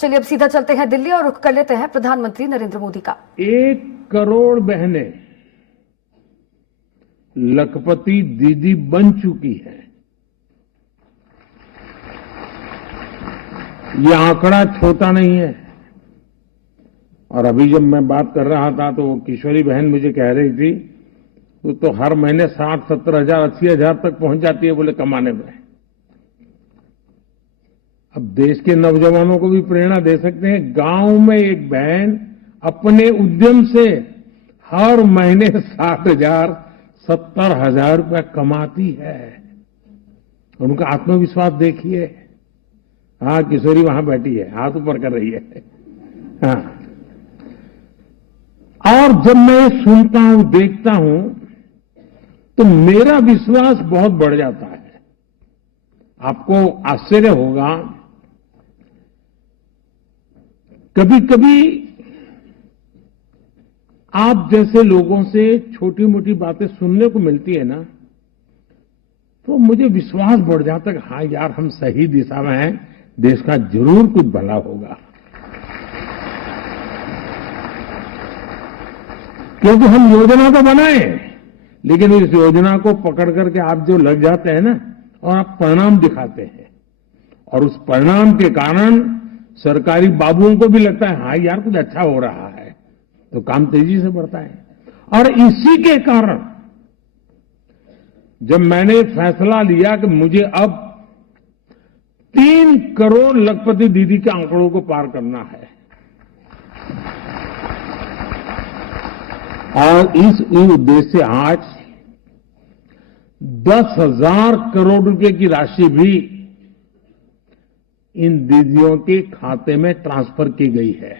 चलिए अब सीधा चलते हैं दिल्ली और रुख कर लेते हैं प्रधानमंत्री नरेंद्र मोदी का। 1 करोड़ बहनें लखपति दीदी बन चुकी हैं। ये आंकड़ा छोटा नहीं है। और अभी जब मैं बात कर रहा था तो वो किशोरी बहन मुझे कह रही थी तो हर महीने 60-70 हजार 80 हजार तक पहुंच जाती है बोले कमाने में। अब देश के नौजवानों को भी प्रेरणा दे सकते हैं। गांव में एक बहन अपने उद्यम से हर महीने 60,000 70,000 रुपया कमाती है। उनका आत्मविश्वास देखिए। हाँ, किशोरी वहां बैठी है, हाथ ऊपर कर रही है। हाँ। और जब मैं सुनता हूं, देखता हूं, तो मेरा विश्वास बहुत बढ़ जाता है। आपको आश्चर्य होगा, कभी कभी आप जैसे लोगों से छोटी मोटी बातें सुनने को मिलती है ना, तो मुझे विश्वास बढ़ जाता है कि हाँ यार, हम सही दिशा में हैं, देश का जरूर कुछ भला होगा। क्योंकि हम योजना तो बनाए, लेकिन इस योजना को पकड़ करके आप जो लग जाते हैं ना, और आप परिणाम दिखाते हैं, और उस परिणाम के कारण सरकारी बाबुओं को भी लगता है हाँ यार कुछ अच्छा हो रहा है, तो काम तेजी से बढ़ता है। और इसी के कारण जब मैंने फैसला लिया कि मुझे अब 3 करोड़ लखपति दीदी के आंकड़ों को पार करना है, और इस उद्देश्य से आज 10,000 करोड़ रुपए की राशि भी इन दीदियों के खाते में ट्रांसफर की गई है।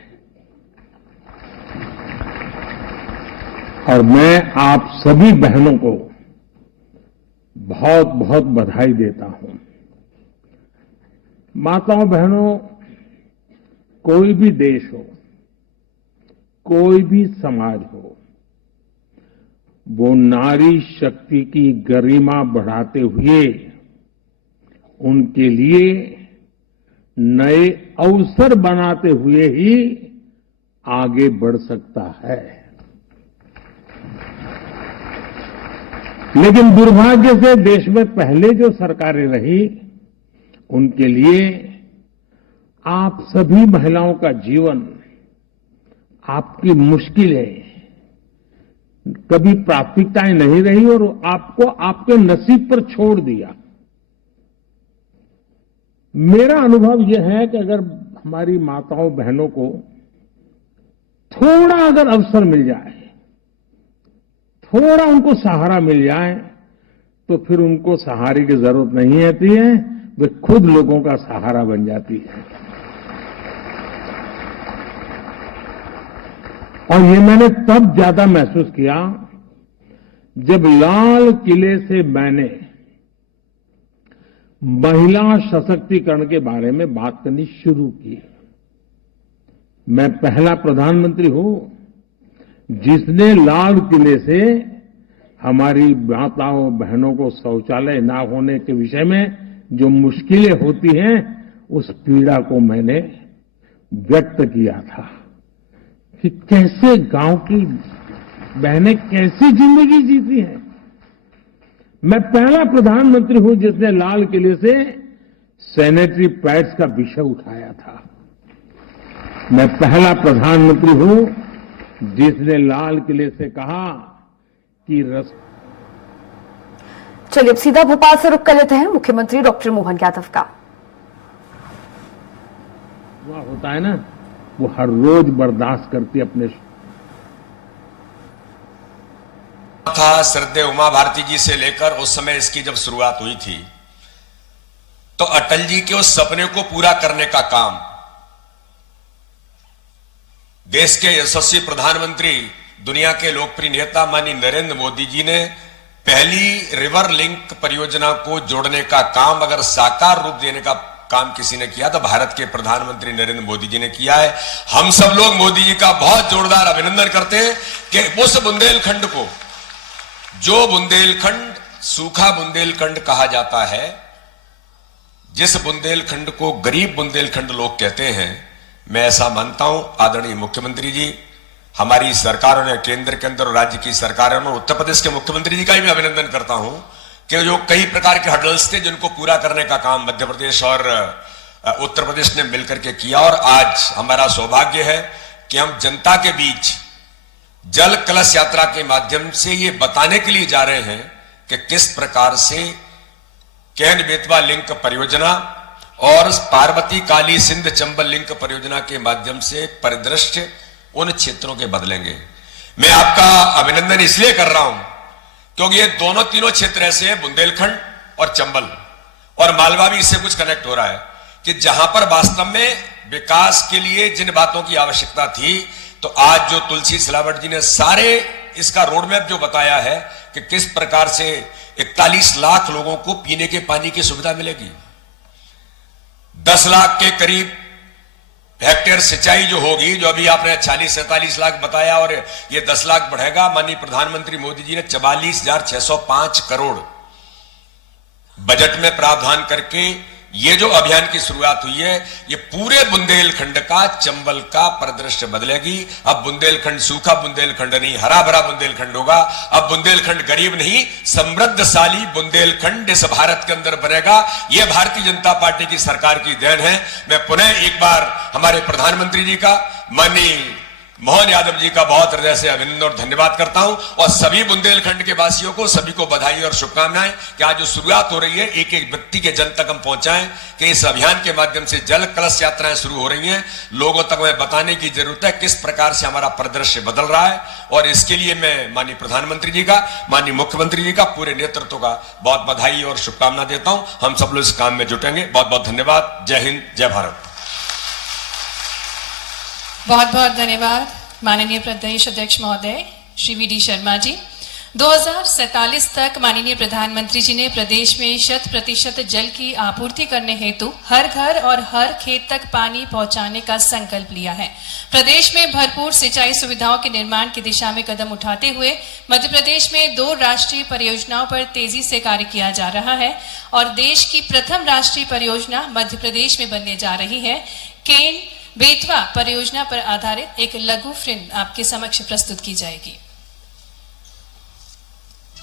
और मैं आप सभी बहनों को बहुत बहुत बधाई देता हूं। माताओं बहनों, कोई भी देश हो, कोई भी समाज हो, वो नारी शक्ति की गरिमा बढ़ाते हुए उनके लिए नए अवसर बनाते हुए ही आगे बढ़ सकता है। लेकिन दुर्भाग्य से देश में पहले जो सरकारें रही, उनके लिए आप सभी महिलाओं का जीवन, आपकी मुश्किलें कभी प्राथमिकताएं नहीं रही और आपको आपके नसीब पर छोड़ दिया। मेरा अनुभव यह है कि अगर हमारी माताओं बहनों को थोड़ा अगर अवसर मिल जाए, थोड़ा उनको सहारा मिल जाए, तो फिर उनको सहारे की जरूरत नहीं रहती है, वे खुद लोगों का सहारा बन जाती है। और ये मैंने तब ज्यादा महसूस किया जब लाल किले से मैंने महिला सशक्तिकरण के बारे में बात करनी शुरू की। मैं पहला प्रधानमंत्री हूं जिसने लाल किले से हमारी माताओं बहनों को शौचालय ना होने के विषय में जो मुश्किलें होती हैं, उस पीड़ा को मैंने व्यक्त किया था कि कैसे गांव की बहनें कैसी जिंदगी जीती हैं। मैं पहला प्रधानमंत्री हूं जिसने लाल किले से सैनिटरी पैड्स का विषय उठाया था। मैं पहला प्रधानमंत्री हूं जिसने लाल किले से कहा कि चलिए अब सीधा भोपाल से रुख कर लेते हैं मुख्यमंत्री डॉक्टर मोहन यादव का। वह होता है ना, वो हर रोज बर्दाश्त करती अपने था। श्रद्धेय उमा भारती जी से लेकर उस समय इसकी जब शुरुआत हुई थी, तो अटल जी के उस सपने को पूरा करने का काम देश के यशस्वी प्रधानमंत्री, दुनिया के लोकप्रिय नेता माननीय नरेंद्र मोदी जी ने पहली रिवर लिंक परियोजना को जोड़ने का काम अगर साकार रूप देने का काम किसी ने किया तो भारत के प्रधानमंत्री नरेंद्र मोदी जी ने किया है। हम सब लोग मोदी जी का बहुत जोरदार अभिनंदन करते हैं कि उस बुंदेलखंड को, जो बुंदेलखंड सूखा बुंदेलखंड कहा जाता है, जिस बुंदेलखंड को गरीब बुंदेलखंड लोग कहते हैं, मैं ऐसा मानता हूं आदरणीय मुख्यमंत्री जी, हमारी सरकारों ने, केंद्र के अंदर और राज्य की सरकारों ने, उत्तर प्रदेश के मुख्यमंत्री जी का भी अभिनंदन करता हूं कि जो कई प्रकार के हर्डल्स थे जिनको पूरा करने का काम मध्य प्रदेश और उत्तर प्रदेश ने मिलकर के किया। और आज हमारा सौभाग्य है कि हम जनता के बीच जल कलश यात्रा के माध्यम से ये बताने के लिए जा रहे हैं कि किस प्रकार से केन बेतवा लिंक परियोजना और पार्वती काली सिंध चंबल लिंक परियोजना के माध्यम से परिदृश्य उन क्षेत्रों के बदलेंगे। मैं आपका अभिनंदन इसलिए कर रहा हूं क्योंकि ये दोनों तीनों क्षेत्र ऐसे हैं, बुंदेलखंड और चंबल और मालवा भी इससे कुछ कनेक्ट हो रहा है, कि जहां पर वास्तव में विकास के लिए जिन बातों की आवश्यकता थी, तो आज जो तुलसी सिलावट जी ने सारे इसका रोडमैप जो बताया है कि किस प्रकार से 41 लाख लोगों को पीने के पानी की सुविधा मिलेगी, 10 लाख के करीब हेक्टेयर सिंचाई जो होगी, जो अभी आपने 40-47 लाख बताया और ये 10 लाख बढ़ेगा। माननीय प्रधानमंत्री मोदी जी ने 44,605 करोड़ बजट में प्रावधान करके ये जो अभियान की शुरुआत हुई है, ये पूरे बुंदेलखंड का, चंबल का परिदृश्य बदलेगी। अब बुंदेलखंड सूखा बुंदेलखंड नहीं, हरा भरा बुंदेलखंड होगा। अब बुंदेलखंड गरीब नहीं, समृद्धशाली बुंदेलखंड इस भारत के अंदर बनेगा। यह भारतीय जनता पार्टी की सरकार की देन है। मैं पुनः एक बार हमारे प्रधानमंत्री जी का, माननीय मोहन यादव जी का बहुत हृदय से अभिनंदन और धन्यवाद करता हूं और सभी बुंदेलखंड के वासियों को, सभी को बधाई और शुभकामनाएं कि आज जो शुरुआत हो रही है, एक एक व्यक्ति के जन तक हम पहुंचाएं कि इस अभियान के माध्यम से जल कलश यात्राएं शुरू हो रही हैं। लोगों तक हमें बताने की जरूरत है किस प्रकार से हमारा परिदृश्य बदल रहा है और इसके लिए मैं माननीय प्रधानमंत्री जी का, माननीय मुख्यमंत्री जी का, पूरे नेतृत्व का बहुत बधाई और शुभकामना देता हूं। हम सब लोग इस काम में जुटेंगे। बहुत बहुत धन्यवाद। जय हिंद, जय भारत। बहुत बहुत धन्यवाद माननीय प्रदेश अध्यक्ष महोदय श्री वी.डी. शर्मा जी। 2047 तक माननीय प्रधानमंत्री जी ने प्रदेश में 100% जल की आपूर्ति करने हेतु हर घर और हर खेत तक पानी पहुंचाने का संकल्प लिया है। प्रदेश में भरपूर सिंचाई सुविधाओं के निर्माण की दिशा में कदम उठाते हुए मध्य प्रदेश में 2 राष्ट्रीय परियोजनाओं पर तेजी से कार्य किया जा रहा है और देश की प्रथम राष्ट्रीय परियोजना मध्य प्रदेश में बनने जा रही है। केन बेतवा परियोजना पर आधारित एक लघु फिल्म आपके समक्ष प्रस्तुत की जाएगी।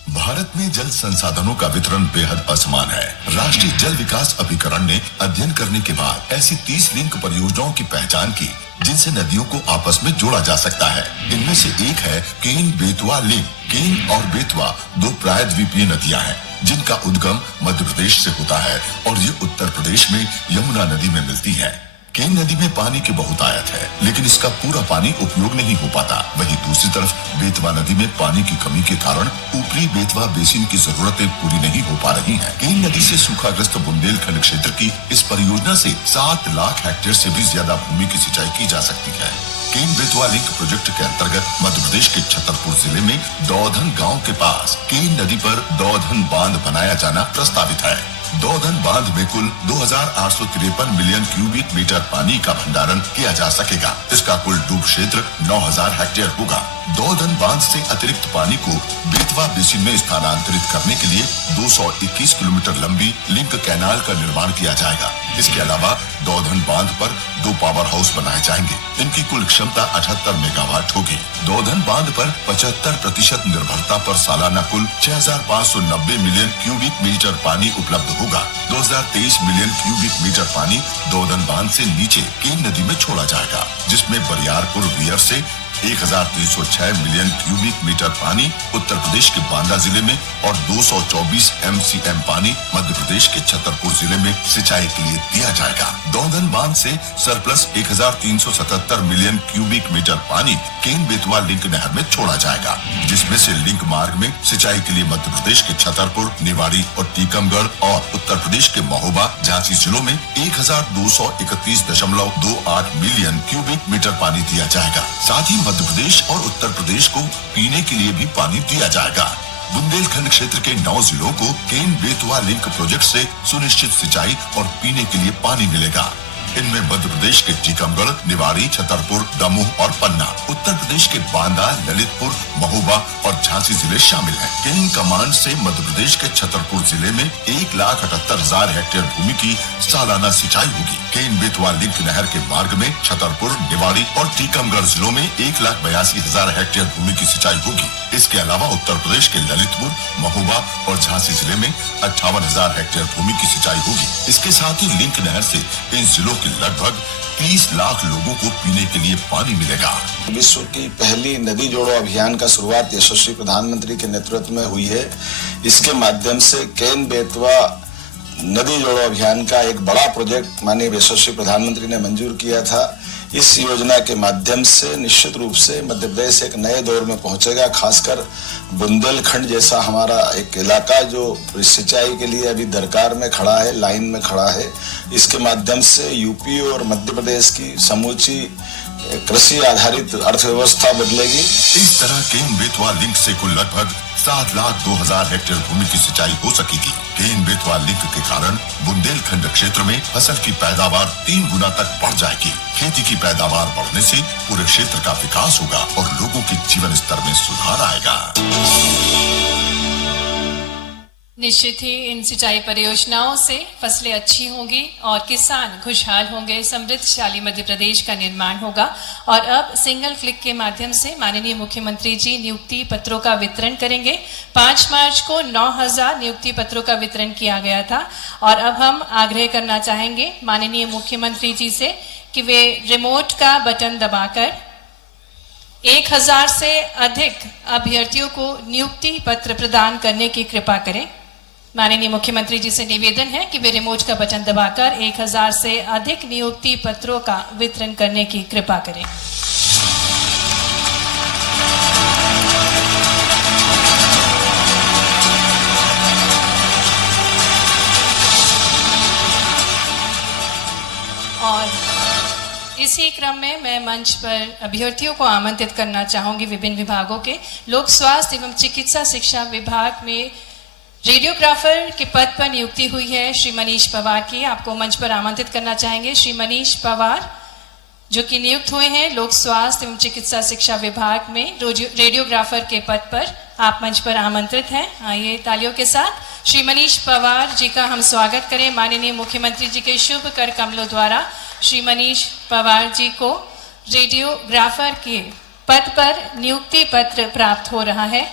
भारत में जल संसाधनों का वितरण बेहद असमान है। राष्ट्रीय जल विकास अभिकरण ने अध्ययन करने के बाद ऐसी 30 लिंक परियोजनाओं की पहचान की जिनसे नदियों को आपस में जोड़ा जा सकता है। इनमें से एक है केन बेतवा लिंक। केन और बेतवा 2 प्रायद्वीपीय नदियां हैं जिनका उद्गम मध्य प्रदेश से होता है और ये उत्तर प्रदेश में यमुना नदी में मिलती है। केन नदी में पानी की बहुतायत है, लेकिन इसका पूरा पानी उपयोग नहीं हो पाता। वहीं दूसरी तरफ बेतवा नदी में पानी की कमी के कारण ऊपरी बेतवा बेसिन की जरूरतें पूरी नहीं हो पा रही हैं। केन नदी से सूखाग्रस्त बुंदेलखंड क्षेत्र की इस परियोजना से 7 लाख हेक्टेयर से भी ज्यादा भूमि की सिंचाई की जा सकती है। केन बेतवा लिंक प्रोजेक्ट के अंतर्गत मध्य प्रदेश के छतरपुर जिले में दौधन गाँव के पास केन नदी पर दौधन बांध बनाया जाना प्रस्तावित है। दौधन बांध में कुल 2,853 मिलियन क्यूबिक मीटर पानी का भंडारण किया जा सकेगा। इसका कुल डूब क्षेत्र 9,000 हेक्टेयर होगा। दौधन बांध से अतिरिक्त पानी को बेतवा बेसिन में स्थानांतरित करने के लिए 221 किलोमीटर लंबी लिंक कैनाल का निर्माण किया जाएगा। इसके अलावा दौधन बांध पर 2 पावर हाउस बनाए जाएंगे। इनकी कुल क्षमता 78 मेगावाट होगी। दौधन बांध पर 75% निर्भरता पर सालाना कुल 6,590 मिलियन क्यूबिक मीटर पानी उपलब्ध होगा। 2,023 मिलियन क्यूबिक मीटर पानी दौधन बांध से नीचे केन नदी में छोड़ा जाएगा, जिसमें बरियारपुर वियर से 1,306 मिलियन क्यूबिक मीटर पानी उत्तर प्रदेश के बांदा जिले में और 224 MCM पानी मध्य प्रदेश के छतरपुर जिले में सिंचाई के लिए दिया जाएगा। दौधन बांध से सरप्लस 1,377 मिलियन क्यूबिक मीटर पानी केन बेतवा लिंक नहर में छोड़ा जाएगा, जिसमें से लिंक मार्ग में सिंचाई के लिए मध्य प्रदेश के छतरपुर, निवाड़ी और टीकमगढ़ और उत्तर प्रदेश के महोबा, झांसी जिलों में 1,231.28 मिलियन क्यूबिक मीटर पानी दिया जाएगा। साथ ही मध्य प्रदेश और उत्तर प्रदेश को पीने के लिए भी पानी दिया जाएगा। बुंदेलखंड क्षेत्र के 9 जिलों को केन बेतवा लिंक प्रोजेक्ट से सुनिश्चित सिंचाई और पीने के लिए पानी मिलेगा। इनमें मध्य प्रदेश के टीकमगढ़, निवाड़ी, छतरपुर, दमोह और पन्ना, उत्तर प्रदेश के बांदा, ललितपुर, महोबा और झांसी जिले शामिल हैं। केन कमांड से मध्य प्रदेश के छतरपुर जिले में 1,78,000 हेक्टेयर भूमि की सालाना सिंचाई होगी। केन बेतवा लिंक नहर के मार्ग में छतरपुर, निवाड़ी और टीकमगढ़ जिलों में 1,82,000 हेक्टेयर भूमि की सिंचाई होगी। इसके अलावा उत्तर प्रदेश के ललितपुर, महोबा और झांसी जिले में 58,000 हेक्टेयर भूमि की सिंचाई होगी। इसके साथ ही लिंक नहर से इन जिलों के लगभग 30 लाख लोगों को पीने के लिए पानी मिलेगा। विश्व की पहली नदी जोड़ो अभियान का शुरुआत यशस्वी प्रधानमंत्री के नेतृत्व में हुई है। इसके माध्यम से केन बेतवा नदी जोड़ो अभियान का एक बड़ा प्रोजेक्ट माननीय यशस्वी प्रधानमंत्री ने मंजूर किया था। इस योजना के माध्यम से निश्चित रूप से मध्य प्रदेश एक नए दौर में पहुंचेगा। खासकर बुंदेलखंड जैसा हमारा एक इलाका जो सिंचाई के लिए अभी दरकार में खड़ा है, लाइन में खड़ा है, इसके माध्यम से यूपी और मध्य प्रदेश की समूची कृषि आधारित अर्थव्यवस्था बदलेगी। इस तरह केन बेतवा लिंक से कुल लगभग 7,02,000 हेक्टेयर भूमि की सिंचाई हो सकेगी। केन बेतवा लिंक के कारण बुंदेलखंड क्षेत्र में फसल की पैदावार 3 गुना तक बढ़ जाएगी। खेती की पैदावार बढ़ने से पूरे क्षेत्र का विकास होगा और लोगों के जीवन स्तर में सुधार आएगा। निश्चित ही इन सिंचाई परियोजनाओं से फसलें अच्छी होंगी और किसान खुशहाल होंगे, समृद्धशाली मध्य प्रदेश का निर्माण होगा। और अब सिंगल क्लिक के माध्यम से माननीय मुख्यमंत्री जी नियुक्ति पत्रों का वितरण करेंगे। 5 मार्च को 9,000 नियुक्ति पत्रों का वितरण किया गया था और अब हम आग्रह करना चाहेंगे माननीय मुख्यमंत्री जी से कि वे रिमोट का बटन दबाकर 1,000 से अधिक अभ्यर्थियों को नियुक्ति पत्र प्रदान करने की कृपा करें। माननीय मुख्यमंत्री जी से निवेदन है कि वे रिमोट का बटन दबाकर 1,000 से अधिक नियुक्ति पत्रों का वितरण करने की कृपा करें। और इसी क्रम में मैं मंच पर अभ्यर्थियों को आमंत्रित करना चाहूंगी। विभिन्न विभागों के लोक स्वास्थ्य एवं चिकित्सा शिक्षा विभाग में रेडियोग्राफर के पद पर नियुक्ति हुई है श्री मनीष पवार की। आपको मंच पर आमंत्रित करना चाहेंगे श्री मनीष पवार जो कि नियुक्त हुए हैं लोक स्वास्थ्य एवं चिकित्सा शिक्षा विभाग में रेडियोग्राफर के पद पर। आप मंच पर आमंत्रित हैं। आइए तालियों के साथ श्री मनीष पवार जी का हम स्वागत करें। माननीय मुख्यमंत्री जी के शुभ कर कमलों द्वारा श्री मनीष पवार जी को रेडियोग्राफर के पद पर नियुक्ति पत्र प्राप्त हो रहा है।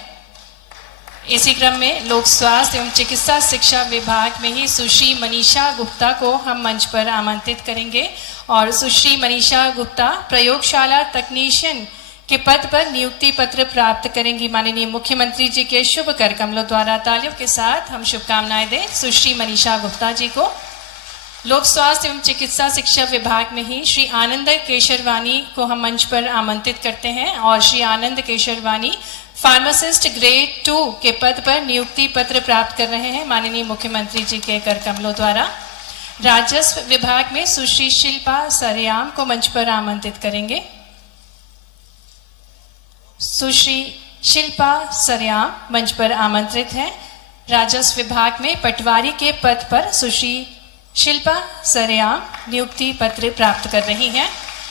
इसी क्रम में लोक स्वास्थ्य एवं चिकित्सा शिक्षा विभाग में ही सुश्री मनीषा गुप्ता को हम मंच पर आमंत्रित करेंगे और सुश्री मनीषा गुप्ता प्रयोगशाला तकनीशियन के पद पर नियुक्ति पत्र प्राप्त करेंगी। माननीय मुख्यमंत्री जी के शुभ कर कमलों द्वारा तालियों के साथ हम शुभकामनाएं दें सुश्री मनीषा गुप्ता जी को। लोक स्वास्थ्य एवं चिकित्सा शिक्षा विभाग में ही श्री आनंद केशरवानी को हम मंच पर आमंत्रित करते हैं और श्री आनंद केशरवानी फार्मासिस्ट ग्रेड 2 के पद पर नियुक्ति पत्र प्राप्त कर रहे हैं माननीय मुख्यमंत्री जी के कर कमलों द्वारा। राजस्व विभाग में सुश्री शिल्पा सरेयाम को मंच पर आमंत्रित करेंगे। सुश्री शिल्पा सरेयाम मंच पर आमंत्रित हैं। राजस्व विभाग में पटवारी के पद पर सुश्री शिल्पा सरेयाम नियुक्ति पत्र प्राप्त कर रही हैं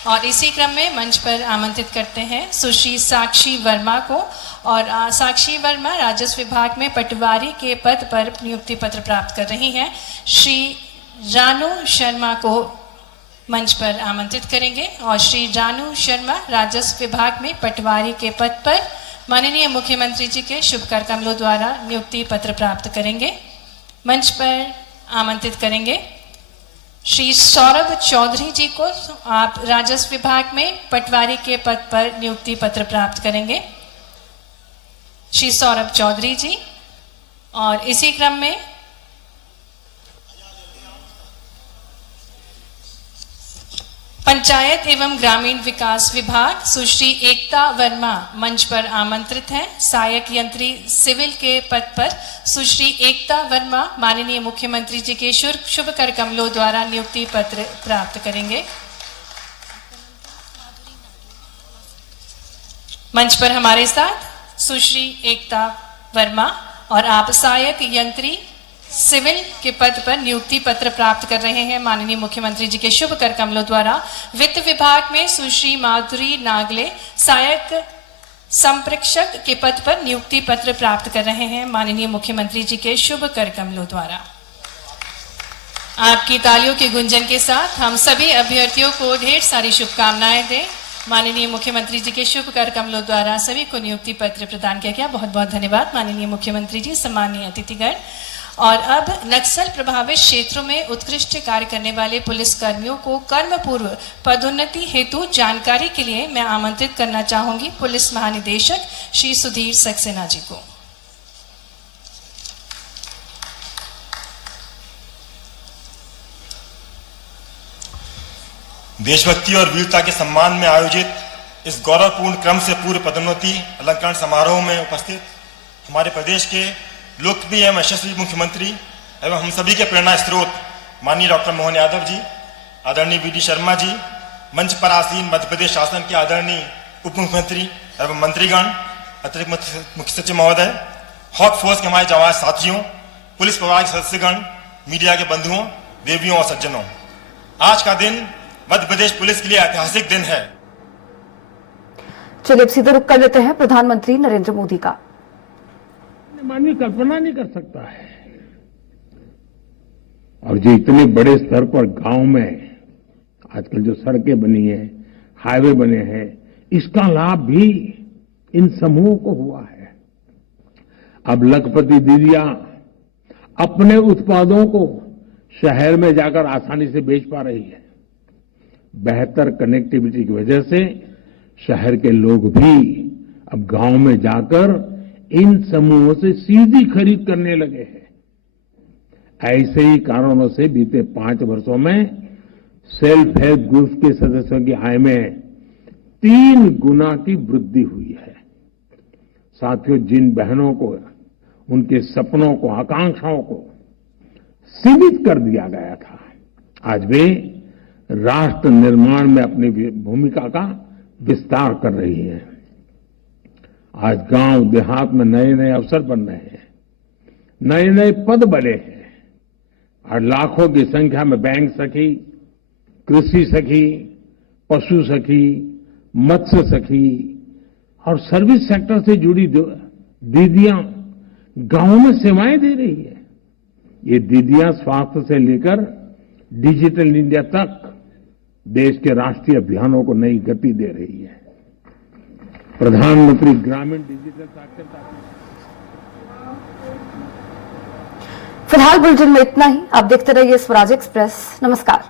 और इसी क्रम में मंच पर आमंत्रित करते हैं सुश्री साक्षी वर्मा को। और साक्षी वर्मा राजस्व विभाग में पटवारी के पद पर नियुक्ति पत्र प्राप्त कर रही हैं। श्री रानू शर्मा को मंच पर आमंत्रित करेंगे और श्री रानू शर्मा राजस्व विभाग में पटवारी के पद पर माननीय मुख्यमंत्री जी के शुभ कर कमलों द्वारा नियुक्ति पत्र प्राप्त करेंगे। मंच पर आमंत्रित करेंगे श्री सौरभ चौधरी जी को। आप राजस्व विभाग में पटवारी के पद पर नियुक्ति पत्र प्राप्त करेंगे श्री सौरभ चौधरी जी। और इसी क्रम में पंचायत एवं ग्रामीण विकास विभाग सुश्री एकता वर्मा मंच पर आमंत्रित हैं। सहायक यंत्री सिविल के पद पर सुश्री एकता वर्मा माननीय मुख्यमंत्री जी के शुभ कर कमलों द्वारा नियुक्ति पत्र प्राप्त करेंगे। मंच पर हमारे साथ सुश्री एकता वर्मा और आप सहायक यंत्री सिविल के पद पर नियुक्ति पत्र प्राप्त कर रहे हैं। माननीय मुख्यमंत्री जी के शुभ कर कमलों द्वारा वित्त विभाग में सुश्री माधुरी नागले सहायक संप्रेषक के पद पर नियुक्ति पत्र प्राप्त कर रहे हैं। माननीय मुख्यमंत्री जी के शुभ कर कमलों द्वारा आपकी तालियों के गुंजन के साथ हम सभी अभ्यर्थियों को ढेर सारी शुभकामनाएं दें। माननीय मुख्यमंत्री जी के शुभ कर कमलों द्वारा सभी को नियुक्ति पत्र प्रदान किया गया। बहुत बहुत धन्यवाद माननीय मुख्यमंत्री जी, सम्मानीय अतिथिगण। और अब नक्सल प्रभावित क्षेत्रों में उत्कृष्ट कार्य करने वाले पुलिस कर्मियों को कर्म पूर्व पदोन्नति हेतु जानकारी के लिए मैं आमंत्रित करना चाहूंगी पुलिस महानिदेशक श्री सुधीर सक्सेना जी को। देशभक्ति और वीरता के सम्मान में आयोजित इस गौरवपूर्ण क्रम से पूर्व पदोन्नति अलंकरण समारोह में उपस्थित हमारे प्रदेश के लोकप्रिय एवं यशस्वी मुख्यमंत्री एवं हम सभी के प्रेरणा स्रोत माननीय डॉक्टर मोहन यादव जी, आदरणीय वी.डी. शर्मा जी, मंच पर आसीन मध्य प्रदेश शासन के आदरणीय उप मुख्यमंत्री एवं मंत्रीगण, अतिरिक्त मुख्य सचिव महोदय, हॉट फोर्स के हमारे जवान साथियों, पुलिस परिवार के सदस्यगण, मीडिया के बंधुओं, देवियों और सज्जनों, आज का दिन मध्य प्रदेश पुलिस के लिए ऐतिहासिक दिन है। चलिए अब सीधे रुक कर लेते हैं प्रधानमंत्री नरेंद्र मोदी का। मानवीय कल्पना नहीं कर सकता है। और जो इतने बड़े स्तर पर गांव में आजकल जो सड़कें बनी है, हाईवे बने हैं, इसका लाभ भी इन समूहों को हुआ है। अब लखपति दीदियां अपने उत्पादों को शहर में जाकर आसानी से बेच पा रही है। बेहतर कनेक्टिविटी की वजह से शहर के लोग भी अब गांव में जाकर इन समूहों से सीधी खरीद करने लगे हैं। ऐसे ही कारणों से बीते 5 वर्षों में सेल्फ हेल्प ग्रुप के सदस्यों की आय में 3 गुना की वृद्धि हुई है। साथियों, जिन बहनों को उनके सपनों को, आकांक्षाओं को सीमित कर दिया गया था, आज वे राष्ट्र निर्माण में अपनी भूमिका का विस्तार कर रही है। आज गांव देहात में नए नए अवसर बन रहे हैं, नए नए पद बने हैं और लाखों की संख्या में बैंक सखी, कृषि सखी, पशु सखी, मत्स्य सखी और सर्विस सेक्टर से जुड़ी दीदियां गांव में सेवाएं दे रही है। ये दीदियां स्वास्थ्य से लेकर डिजिटल इंडिया तक देश के राष्ट्रीय अभियानों को नई गति दे रही है। प्रधानमंत्री ग्रामीण डिजिटल साक्षरता। फिलहाल बुलेटिन में इतना ही। आप देखते रहिए स्वराज एक्सप्रेस। नमस्कार।